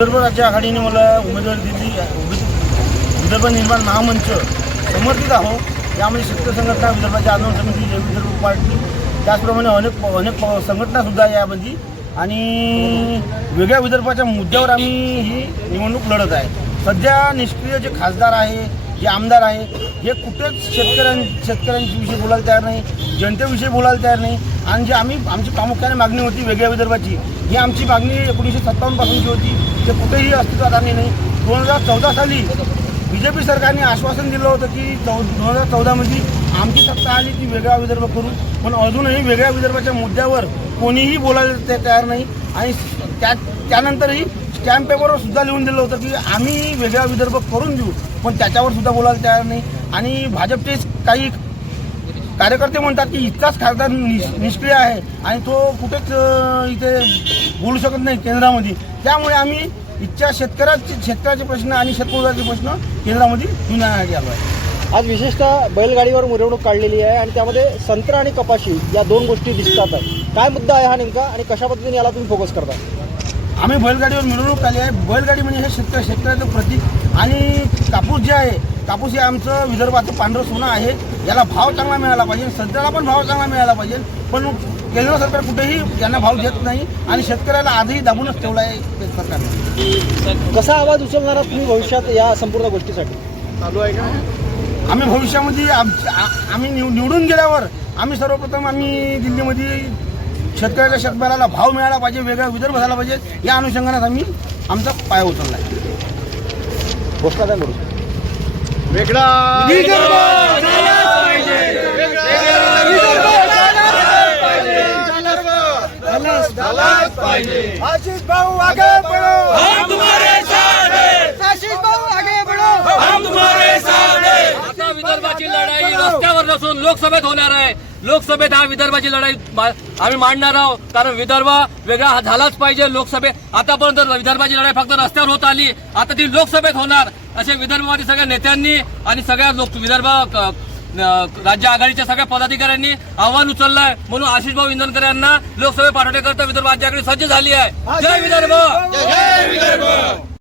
विदर्भ राज्य आघाडीने मला उमेदवारी दिली विदर्भ निर्माण महामंच समर्थित आहो. यामध्ये शेतकरी संघटना विदर्भाची आंदोलन समिती जय विदर्भ पार्टी त्याचप्रमाणे अनेक अनेक संघटनासुद्धा आहे यामध्ये. आणि वेगळ्या विदर्भाच्या मुद्द्यावर आम्ही ही निवडणूक लढत आहे. सध्या निष्क्रिय जे खासदार आहे जे आमदार आहे हे कुठेच शेतकऱ्यां शेतकऱ्यांविषयी बोलायला तयार नाही जनतेविषयी बोलायला तयार नाही. आणि जे आम्ही आमची प्रामुख्याने मागणी होती वेगळ्या विदर्भाची. ही आमची मागणी एकोणीसशे सत्तावन्नपासूनची होती. ते कुठेही अस्तित्वात आली नाही. दोन हजार चौदा साली बी जे पी सरकारने आश्वासन दिलं होतं की चौ दोन हजार चौदामध्ये आमची सत्ता आली ती वेगळा विदर्भ करू. पण अजूनही वेगळ्या विदर्भाच्या मुद्द्यावर कोणीही बोलायला ते तयार नाही. आणि त्या त्यानंतरही स्टॅम्प पेपरवर सुद्धा लिहून दिलं होतं की आम्ही वेगळा विदर्भ करून देऊ. पण त्याच्यावर सुद्धा बोलायला तयार नाही. आणि भाजपचेच काही कार्यकर्ते म्हणतात की इतकाच खासदार निष्क्रिय आहे. आणि तो कुठेच इथे बोलू शकत नाही केंद्रामध्ये. त्यामुळे आम्ही इच्छा शेतकऱ्याचे शेतकऱ्याचे प्रश्न आणि शेतकऱ्याचे प्रश्न केंद्रामध्ये घेऊन आणण्यासाठी आलो आहे. आज विशेषतः बैलगाडीवर मिरवणूक काढलेली आहे आणि त्यामध्ये संत्रा आणि कपाशी या दोन गोष्टी दिसतात. काय मुद्दा आहे हा नेमका आणि कशा पद्धतीने याला तुम्ही फोकस करता? आम्ही बैलगाडीवर मिरवणूक आली आहे. बैलगाडी म्हणजे हे शेतकरी शेतकऱ्याचं प्रतीक. आणि कापूस जे आहे कापूस हे आमचं विदर्भाचं पांढरं सोनं आहे. याला भाव चांगला मिळाला पाहिजे संत्र्याला पण भाव चांगला मिळाला पाहिजे पण केंद्र सरकार कुठेही यांना भाव देत नाही आणि शेतकऱ्याला आजही दाबूनच ठेवला आहे ते सरकारने कसा आवाज उचलणार तुम्ही भविष्यात या संपूर्ण गोष्टीसाठी? चालू आहे का? आम्ही भविष्यामध्ये आम्ही निव- निवडून गेल्यावर आम्ही सर्वप्रथम आम्ही दिल्लीमध्ये शेतकऱ्याच्या शेतमालाला भाव मिळाला पाहिजे वेगळा विदर्भ झाला पाहिजे या अनुषंगाने आम्ही आमचा पाय उचलला आहे घोषणा द्या करू आशिष भाऊ आगे बढो. हम तुम्हारे साथ हैं. आशिष भाऊ आगे बढो. हम तुम्हारे साथ हैं. आता विदर्भाची लढाई रस्त्यावर नसून लोकसभेत होणार आहे. लोकसभेत हा विदर्भाची लढाई आम्ही मांडणार आहोत. कारण विदर्भ वेगळा हा झालाच पाहिजे. लोकसभेत आतापर्यंत विदर्भाची लढाई फक्त रस्त्यावर होत आली. आता ती लोकसभेत होणार. असे विदर्भवादी सगळ्या नेत्यांनी आणि सगळ्या लोक विदर्भ राज्य आघाडीच्या सगळ्या पदाधिकाऱ्यांनी आव्हान उचललंय. म्हणून आशिष भाऊ इंधनकर यांना लोकसभेत पाठवण्याकरता विदर्भ राज्याकडे सज्ज झाली आहे. जय विदर्भ!